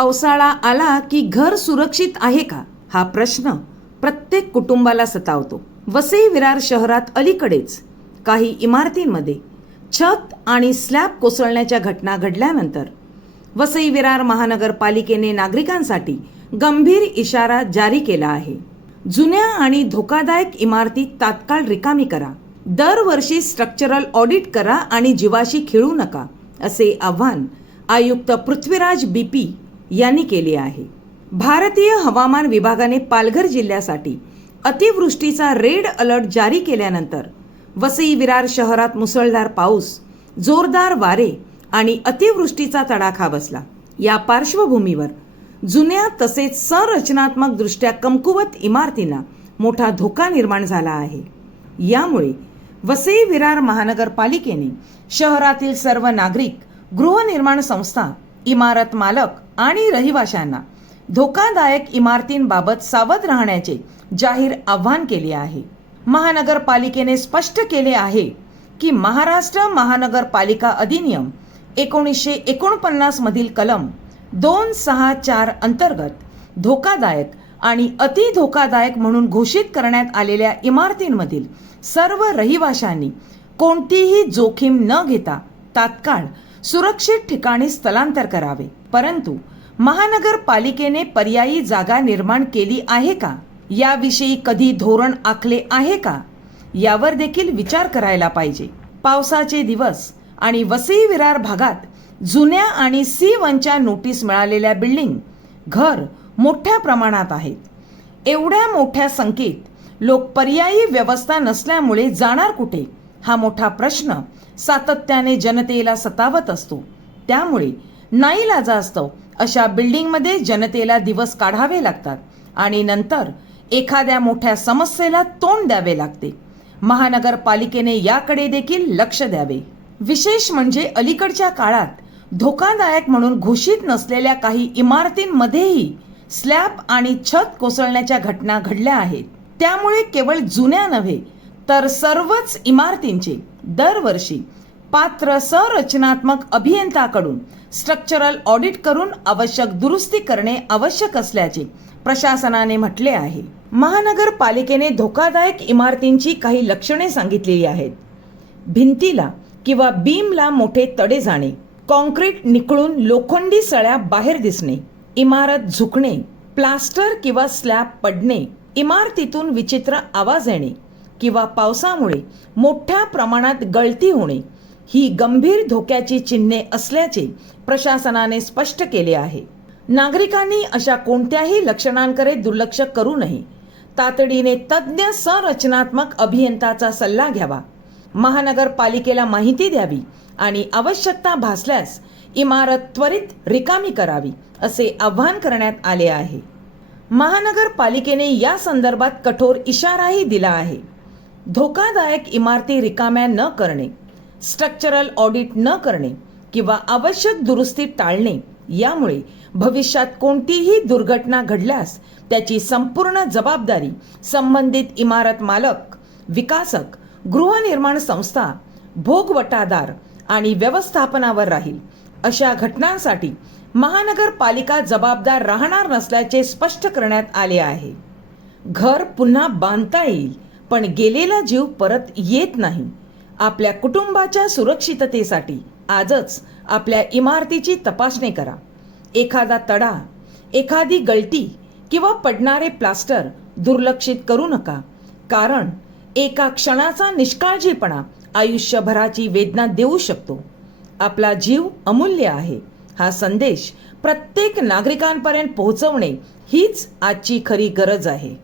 पावसाळा आला की घर सुरक्षित आहे का, हा प्रश्न प्रत्येक कुटुंबाला सतावतो. वसई विरार शहरात अलीकडेच काही इमारतींमध्ये छत आणि स्लॅब कोसळण्याच्या घटना घडल्यानंतर वसई विरार महानगरपालिकेने नागरिकांसाठी गंभीर इशारा जारी केला आहे. जुन्या आणि धोकादायक इमारती तात्काळ रिकामी करा, दरवर्षी स्ट्रक्चरल ऑडिट करा आणि जीवाशी खेळू नका, असे आवाहन आयुक्त पृथ्वीराज बीपी यांनी केले आहे. भारतीय हवामान विभागाने पालघर जिल्ह्यासाठी अतिवृष्टीचा रेड अलर्ट जारी केल्यानंतर वसई विरार शहरात मुसळधार पाऊस, जोरदार वारे आणि अतिवृष्टीचा तडाखा बसला. या पार्श्वभूमीवर जुन्या तसेच संरचनात्मक दृष्ट्या कमकुवत इमारतींना मोठा धोका निर्माण झाला आहे. यामुळे वसई विरार महानगरपालिकेने शहरातील सर्व नागरिक, गृहनिर्माण संस्था, इमारत मालक आणि रहिवाशांना धोकादायक इमारतींबाबत सावध राहण्याचे जाहीर आवाहन केले आहे. महानगरपालिकेने स्पष्ट केले आहे की महाराष्ट्र महानगरपालिका अधिनियम 1949 मधील कलम 264 अंतर्गत धोकादायक आणि अति धोकादायक म्हणून घोषित करण्यात आलेल्या इमारतींमधील सर्व रहिवाशांनी कोणतीही जोखीम न घेता तात्काळ सुरक्षित ठिकाणी स्थलांतर करावे. परंतु महानगरपालिकेने पर्यायी जागा निर्माण केली आहे का, याविषयी कधी धोरण आखले आहे का, यावर देखील विचार करायला पाहिजे. पावसाचे दिवस आणि वसई विरार भागात जुन्या आणि C1च्या नोटीस मिळालेल्या बिल्डिंग, घर मोठ्या प्रमाणात आहेत. एवढ्या मोठ्या संख्येत लोक पर्यायी व्यवस्था नसल्यामुळे जाणार कुठे, हा मोठा प्रश्न सातत्याने जनतेला सतावत असतो. त्यामुळे नाईलाजास्तव अशा बिल्डिंगमध्ये जनतेला दिवस काढावे लागतात आणि नंतर एखाद्या मोठ्या समस्येला तोंड द्यावे लागते. महानगरपालिकेने याकडे देखील लक्ष द्यावे. विशेष म्हणजे अलीकडच्या काळात धोकादायक म्हणून घोषित नसलेल्या काही इमारतींमध्येही स्लॅब आणि छत कोसळण्याच्या घटना घडल्या आहेत. त्यामुळे केवळ जुन्या नव्हे तर सर्वच इमारतींचे दरवर्षी पात्र संरचनात्मक अभियंत्याकडून स्ट्रक्चरल ऑडिट करून आवश्यक दुरुस्ती करणे आवश्यक असल्याचे प्रशासनाने म्हटले आहे. महानगरपालिकेने धोकादायक इमारतींची काही लक्षणे सांगितलेली आहेत. भिंतीला किंवा बीमला मोठे तडे जाणे, कॉन्क्रीट निखळून लोखंडी सळ्या बाहेर दिसणे, इमारत झुकणे, प्लास्टर किंवा स्लॅब पडणे, इमारतीतून विचित्र आवाज येणे किंवा पावसामुळे मोठ्या प्रमाणात गळती होणे ही गंभीर धोक्याची चिन्हे असल्याचे प्रशासनाने स्पष्ट केले आहे. नागरिकांनी अशा कोणत्याही लक्षणांकडे दुर्लक्ष करू नये. तातडीने तज्ज्ञ संरचनात्मक अभियंत्याचा सल्ला घ्यावा, महानगरपालिकेला माहिती द्यावी आणि आवश्यकता भासल्यास इमारत त्वरित रिकामी करावी, असे आवाहन करण्यात आले आहे. महानगरपालिकेने या संदर्भात कठोर इशाराही दिला आहे. धोकादायक इमारती रिकाम्या न करणे, स्ट्रक्चरल ऑडिट न करणे किंवा आवश्यक दुरुस्ती टाळणे यामुळे भविष्यात कोणतीही दुर्घटना घडल्यास त्याची संपूर्ण जबाबदारी संबंधित इमारत मालक, विकासक, गृहनिर्माण संस्था, भोगवटादार आणि व्यवस्थापनावर राहील. अशा घटनांसाठी महानगरपालिका जबाबदार राहणार नसल्याचे स्पष्ट करण्यात आले आहे. घर पुन्हा बांधता येईल, पण गेलेला जीव परत येत नाही. आपल्या कुटुंबाच्या सुरक्षिततेसाठी आजच आपल्या इमारतीची तपासणी करा. एखादा तडा, एखादी गळती किंवा पडणारे प्लास्टर दुर्लक्षित करू नका, कारण एका क्षणाचा निष्काळजीपणा आयुष्यभराची वेदना देऊ शकतो. आपला जीव अमूल्य आहे, हा संदेश प्रत्येक नागरिकांपर्यंत पोहोचवणे हीच आजची खरी गरज आहे.